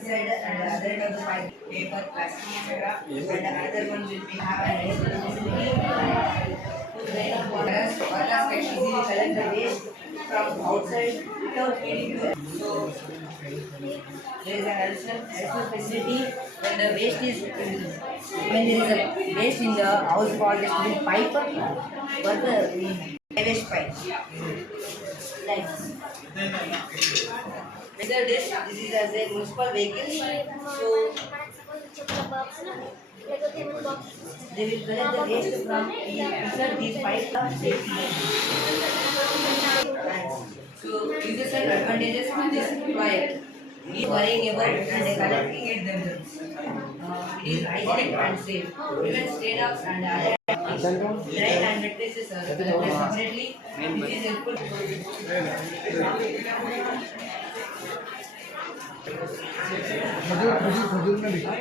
inside and the other end of the pipe paper, plastic, etc. And the another one will be have an additional facility to drain of water. Whereas can easily collect the waste from outside without needing to. So there is an additional facility when the waste is when there is a waste in the house for the student pipe for the waste pipe. Like whether this is as a municipal vehicle, so they will collect the waste from inside these pipes of safety. So uses and advantages of this project. Is worrying about and collecting it themselves. It is hygienic and safe. Prevents stray dogs and other drain and matrices are collected separately. It is helpful. खजूर में लिखा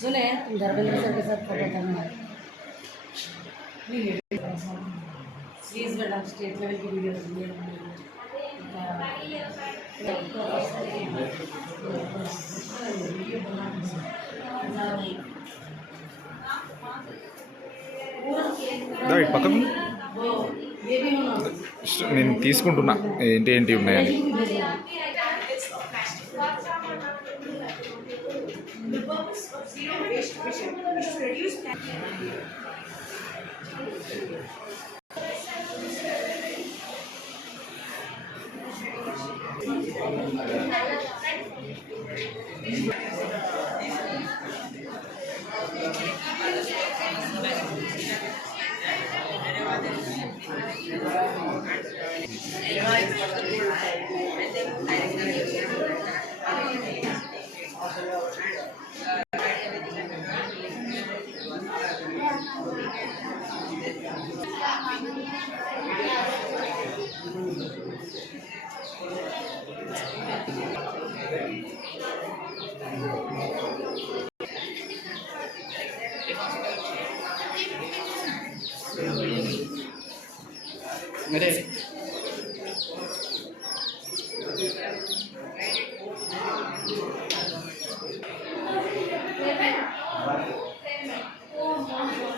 सुने तुम धर्मेंद्र सर के साथ फोटो करना है please madam state level की वीडियो పక్కకు నేను తీసుకుంటున్నా ఏంటి ఏంటి ఉన్నాయని The purpose of zero waste mission is to reduce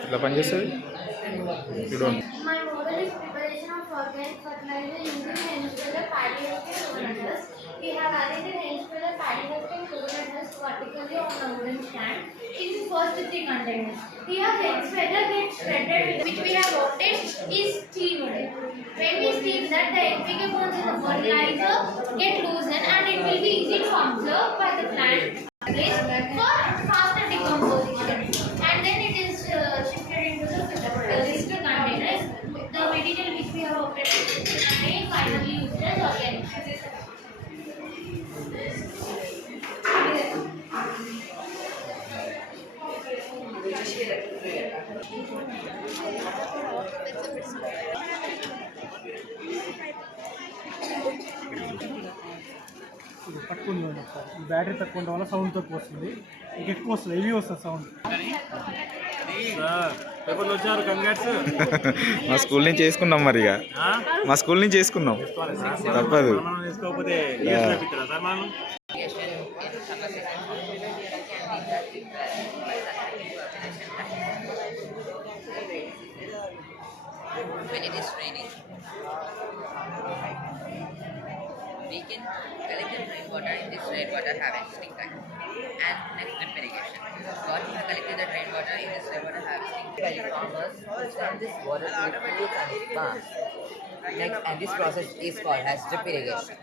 ఎట్లా పనిచేస్తుంది చూడండి My model is preparation of organic fertilizer using henspiller, paddy husk and coconut husk. We have arranged henspiller, paddy husk and coconut husk vertically on a wooden stand in the first 3 containers. Here henspiller gets shredded which we have obtained is steamed. When we steam that, the NPK bonds in the fertilizer get loosened and it will be easy to observe by the plant for faster decomposition. And then it is shifted into the register containers. The material which we have obtained may finally used as organic. పట్టుకుని ఒకసారి ఈ బ్యాటరీ తక్కువ ఉండడం వల్ల సౌండ్ తక్కువ వస్తుంది ఇంకా ఎక్కువ వస్తుంది హెవీ వస్తుంది సౌండ్ పేపర్లు వచ్చారు కంగ్రాట్స్ మా స్కూల్ నుంచి చేసుకున్నాం మరి ఇక మా స్కూల్ నుంచి చేసుకున్నాం తప్పదు వేసుకోకపోతే సార్ మనం when it is raining, we can collect the rainwater in this rainwater harvesting tank and next drip irrigation. What we have collected the rainwater in this rainwater harvesting by farmers to turn this water to fruits and plants. Next, and this process is called as drip irrigation.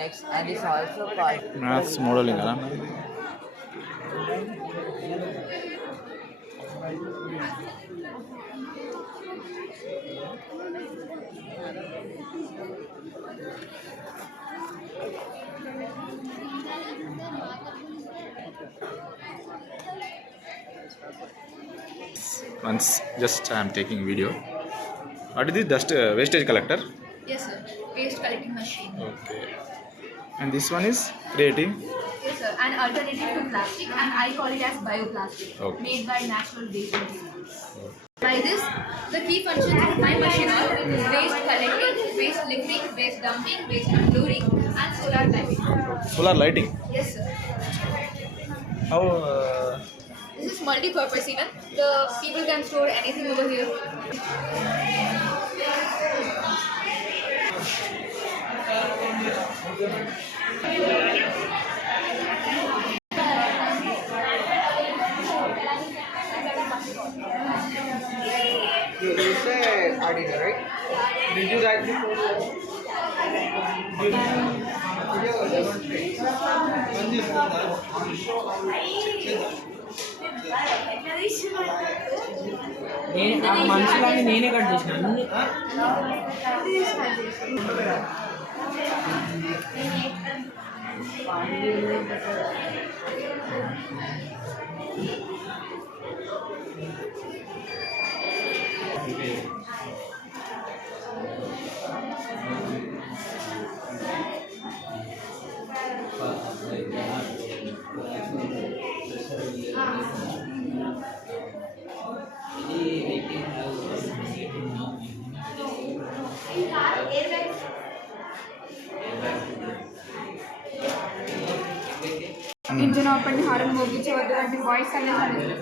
Next, and this also called maths modelling కదా once just I am taking video. What is this dust wastage collector? Yes, sir. Waste collecting machine. Okay. And this one is creating. Yes, sir. An alternative to plastic, and I call it as bioplastic, Okay. made by natural waste materials. By this, the key functions of my machine are waste collecting, waste lifting, waste dumping, waste unloading, and solar lighting. Solar lighting. Yes, sir. How? This is multi-purpose even. The people can store anything over here. You said Arduino, right? Did you write the మనుషులని నేనే కట్ చేసిన అన్ని engine open horn మోగించవద్దు అంటే వాయిస్ అనేది అనేది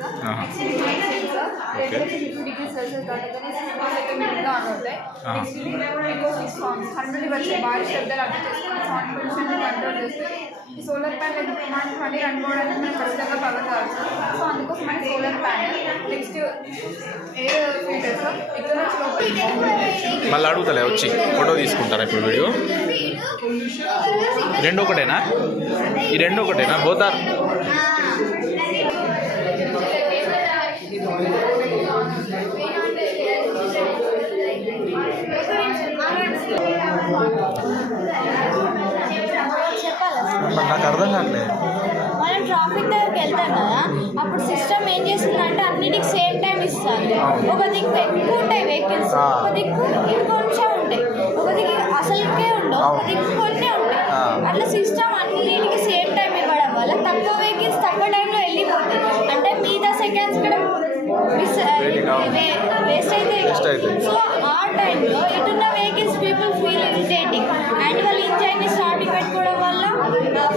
Okay. 50 degrees Celsius దాటగానే సిగ్నల్ ఆటోమేటిక్గా ఆన్ అవుతాయి. నెక్స్ట్ ఇది ఎకోసిస్ సాంగ్స్ 100 వచ్చే భారీ శబ్దాలు అర్థం చేసుకుని సౌండ్ పొల్యూషన్ కంట్రోల్ చేస్తుంది. ఈ సోలార్ ప్యానెల్ ప్రమాణం అని అనుకోవడానికి మనకు ఖచ్చితంగా పవర్ కావాలి. సో అందుకోసం మనకి solar panel next air filters ఇక్కడ నుంచి మళ్ళీ అడుగుతలే వచ్చి ఫోటో తీసుకుంటారా ఇప్పుడు వీడియో రెండు ఒకటేనా ఈ రెండు ఒకటేనా బోతార్ నాకు అర్థం కావట్లేదు. మనం ట్రాఫిక్ దగ్గరికి వెళ్తాం కదా అప్పుడు సిస్టమ్ ఏం చేస్తుందంటే అన్నిటికి సేమ్ టైం ఇస్తుంది. ఒక దిక్కు ఎక్కువ ఉంటాయి వెహికల్స్, ఒక దిక్కు ఇంకొంచెం ఉంటాయి, ఒక దిక్కు అసలుకే ఉండవు, ఒక దిక్కు కొన్ని ఉంటాయి. అట్లా సిస్టమ్ అన్నిటికి సేమ్ టైం ఇవ్వడం వల్ల తక్కువ వెహికల్స్ తక్కువ టైంలో వెళ్ళిపోతాయి. అంటే మిగతా సెకండ్స్ కూడా వేస్ట్ అయితే సో ఆ టైంలో ఇటున్న vehicles people feel irritating and వాళ్ళు ఇంజన్ని స్టార్టింగ్ పెట్టుకోవడం వల్ల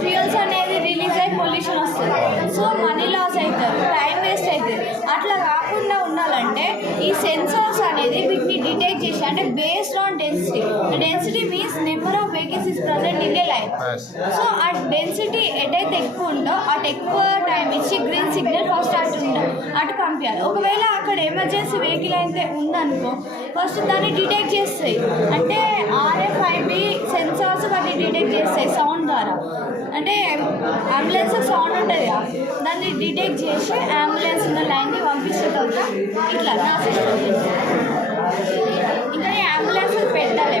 ఫ్యూయల్స్ అనేది రిలీజ్ అయ్యి పొల్యూషన్ వస్తుంది. సో మనీ లాస్ అవుతుంది, టైం వేస్ట్ అవుతుంది. అట్లా కాకుండా ఉండాలంటే ఈ సెన్సార్స్ అనేది వీటిని డిటెక్ట్ చేసి అంటే based on density. Density means number of vehicles is present in a line. So ఆ డెన్సిటీ ఎటైతే ఎక్కువ ఉందో అటు ఎక్కువ టైం ఇచ్చి గ్రీన్ సిగ్నల్ ఫస్ట్ అటు పంపించాలి. ఒకవేళ అక్కడ ఎమర్జెన్సీ వెహికల్ అయితే ఉందనుకో ఫస్ట్ దాన్ని డిటెక్ట్ చేస్తాయి. అంటే RFID సెన్సార్స్ వాటిని డిటెక్ట్ చేస్తాయి సౌండ్ ద్వారా. అంటే అంబులెన్స్ సౌండ్ ఉంటుంది కదా దాన్ని డిటెక్ట్ చేసి అంబులెన్స్ ఉన్న లైన్ని పంపించిన తర్వాత ఇట్లా నా సిస్టమ్ ఇంకా అంబులెన్స్ పెట్టాలి.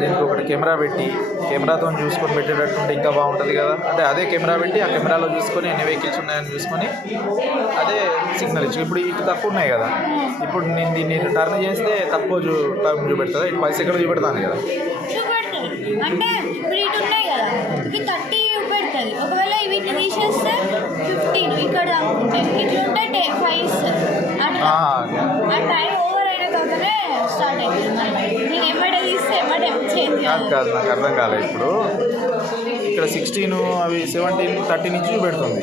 దీనికి ఒకటి కెమెరా పెట్టి కెమెరాతో చూసుకొని పెట్టేటట్టుంటే ఇంకా బాగుంటుంది కదా. అంటే అదే కెమెరా పెట్టి ఆ కెమెరాలో చూసుకొని ఎన్ని వెహికల్స్ ఉన్నాయని చూసుకొని అదే సిగ్నల్ ఇచ్చి ఇప్పుడు ఇటు తక్కువ ఉన్నాయి కదా, ఇప్పుడు నేను దీన్ని టర్న్ చేస్తే తక్కువ టర్న్ చూపెడుతుంది, ఇటు 10 సెకండ్లు చూపెడతాను కదా. చూపెడుతుంది అంటే ఇప్పుడు ఇటు ఉన్నాయి కదా ఇవి 30 చూపెడుతుంది. ఒకవేళ వీటిని తీసేస్తే 15 ఇక్కడ అనుకుంటాయి ఇట్లుంటే 5 ఇస్తుంది. అట్లా ఆ టైం ఓవర్ అయిన తర్వాతనే స్టార్ట్ అవుతుంది. నేను ఎమ్మడే తీస్తే ఎమ్మడే చేంజ్ కాదు నాకు అర్థం కాలేదు. ఇప్పుడు ఇక్కడ 16 అవి 17 30 నుంచి చూపెడుతుంది.